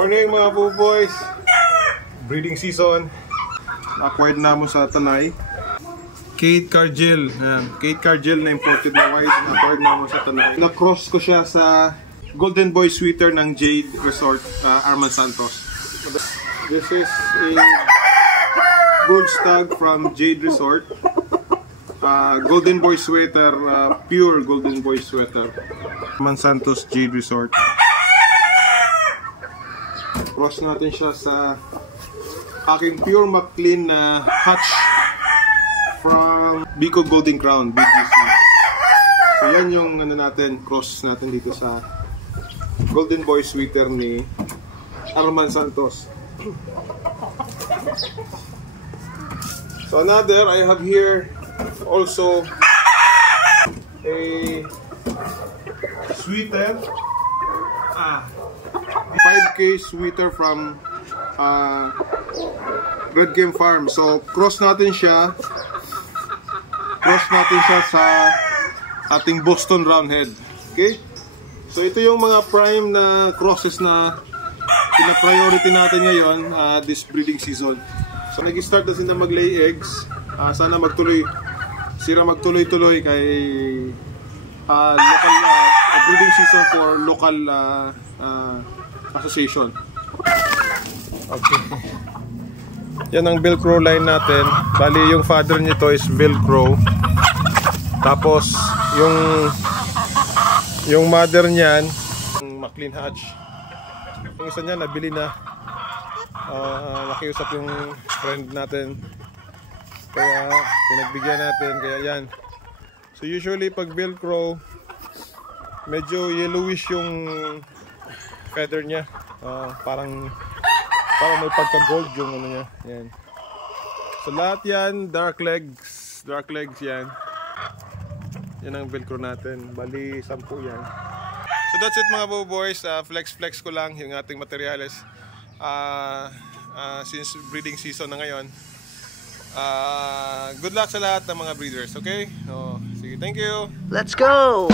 Morning mga boys. Breeding season. Acquired na mo sa Tanay. Kate Cargill. Kate Cargill na imported na white. Acquired na mo sa Tanay. Na-cross ko siya sa Golden Boy Sweater ng Jade Resort, Arman Santos. This is a gold stag from Jade Resort. Golden Boy Sweater, pure Golden Boy Sweater. Arman Santos Jade Resort. Cross natin siya sa aking pure McLean na hatch from Bicol Golden Crown, BGC. So yan yung ano natin, cross natin dito sa Golden Boy Sweater ni Arman Santos. So another, I have here also a sweater, 5K sweater from Red Game Farm. So cross natin siya sa ating Boston Roundhead. Okay? So ito yung mga prime na crosses na pina-priority natin ngayon this breeding season. So nag-start na sila mag-lay eggs. Sana magtuloy-tuloy kay local breeding season for local association. Okay. Yan ang Velcro line natin. Bali yung father nito is Velcro. Tapos yung mother niyan, McLean Hatch. Yung isa niya nabili na. Nakiusap yung friend natin. Kaya pinagbigyan natin. Kaya yan. So usually pag Velcro, medyo yellowish yung feather niya. Parang may pagka-gold yung ano niya. Yan. So lahat yan, dark legs yan. Yan ang Velcro natin. Bali, 10 yan. So that's it mga boys. Flex ko lang yung ating materials. Since breeding season na ngayon. Good luck sa lahat ng mga breeders, okay? Sige, thank you. Let's go!